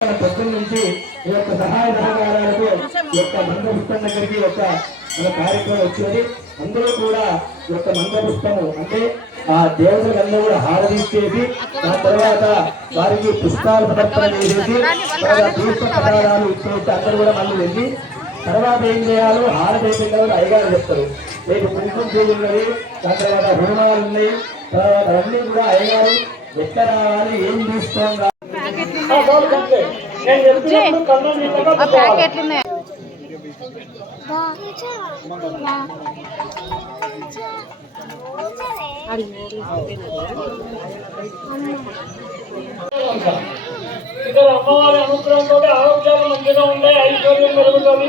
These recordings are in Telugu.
మన నుంచి ఈ యొక్క సహాయ సహకారాలతో ఈ యొక్క మంత్రపుష్పం దగ్గరికి యొక్క మన కార్యక్రమం వచ్చేది. అందరూ కూడా ఈ యొక్క మంత్రపుష్పము అంటే ఆ దేవతలందరూ కూడా హారతిచ్చేసి దాని తర్వాత వారికి పుష్పాలు సమర్పణ చేసేసి తర్వాత ఇచ్చేసి అందరూ కూడా మళ్ళీ వెళ్ళి తర్వాత ఏం చేయాలో హారతి అయ్యగారు చెప్తారు. రేపు కుంకుమ పూజలు ఉన్నది దాని తర్వాత హోమాలు ఉన్నాయి తర్వాత అవన్నీ కూడా అయ్యగారు ఎక్కడ రావాలి ఏం తీసుకోవాలి ఆ ప్యాకెట్లు ఉన్నాయి. ఇక్కడ అమ్మవారి అనుగ్రహంతో ఆరోగ్యాలు మంచిగా ఉంటాయి ఐశ్వర్యం పెరుగుతుంది.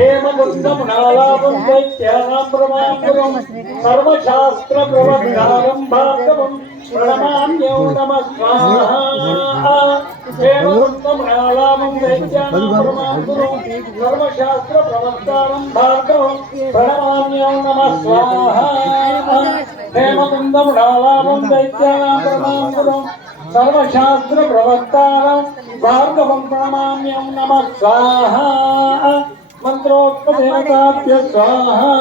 హేమకుందమునాలాపం దైత్యానాం సర్వశాస్త్ర ప్రవక్తారం భార్గవం ప్రణమామ్యో నమః స్వాహా హేమకుందమునాలాపం సర్వశాస్త్ర ప్రవక్తారం భార్గవం ప్రణమామ్యో నమః స్వాహా హేమకుందమునాలాపం దైత్యానాం సర్వశాస్త్ర భార్గవం ప్రణమామ్యం నమ స్వాహ. मन्त्रोक्तदेवताभ्यस्वाहा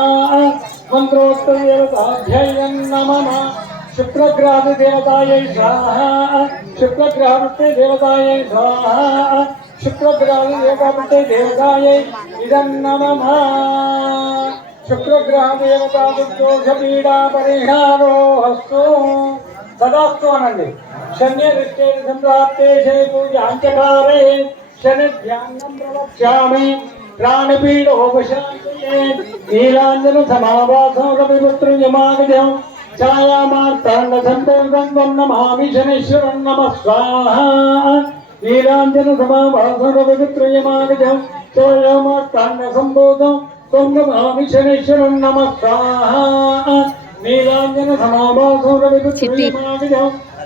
मन्त्रोक्तदेवताभ्ययं नमः। शुक्रग्राहदेवतायै स्वाहा। शुक्रग्राहते देवतायै स्वाहा। शुक्रग्राहदेवतापते देवतायै इदं नमः। शुक्रग्राहदेवतादुर्दोषपीडापरिहारो हस्तु तदास्तु अनन्दे शन्यवृत्ते सम्प्राप्ते शनि पूजाञ्चकारे शनिध्यानं प्रवक्ष्यामि। ప్రాణపీడోపశాంతయే నీలాంజన సమావాసం రవిపుత్రం యమాగజం ఛాయామార్తాండ సంపూర్ణం త్వం నమామి శనీశ్వరం నమ స్వాహా. నీలాంజన సమావాసం రవిపుత్రం యమాగజం ఛాయామార్తాండ సంపూర్ణం త్వం నమామి శనీశ్వరం నమ స్వాహా. నీలాంజన సమావాసం రవిపుత్రం యమాగజం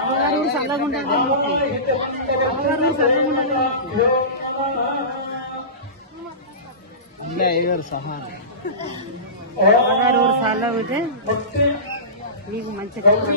అవగారు ఊరు చల్లగా ఉండాలి మొక్కు అవగారు ఊరు చల్లగా ఉండాలి మొక్కు అవగారు ఊరు చల్లగా ఉంటే నీకు మంచి కష్టం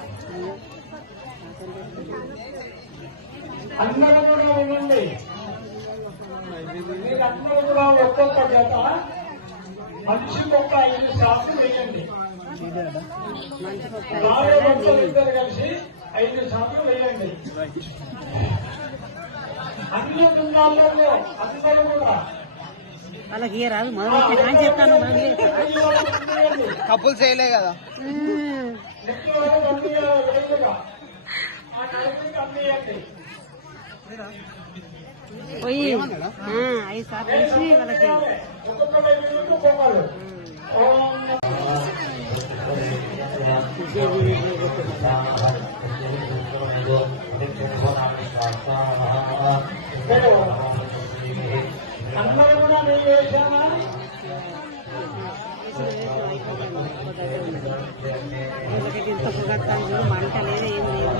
కూడా వినండి మీరందరూ కూడా ఒక్కొక్క జత మనిషికి ఒక ఐదు శాతం వేయండి. నాలుగు ఇద్దరు కలిసి ఐదు శాతం వేయండి. అన్ని బృందాలలో అందరూ కూడా. వాళ్ళకి ఏ రాదు మొదలు పెట్టి. అని చెప్తాను. కప్పులు చేయలే కదా. అన్ని పోయి. అవి సార్ వేసి వాళ్ళకి. మంట లేదు ఏం లేదు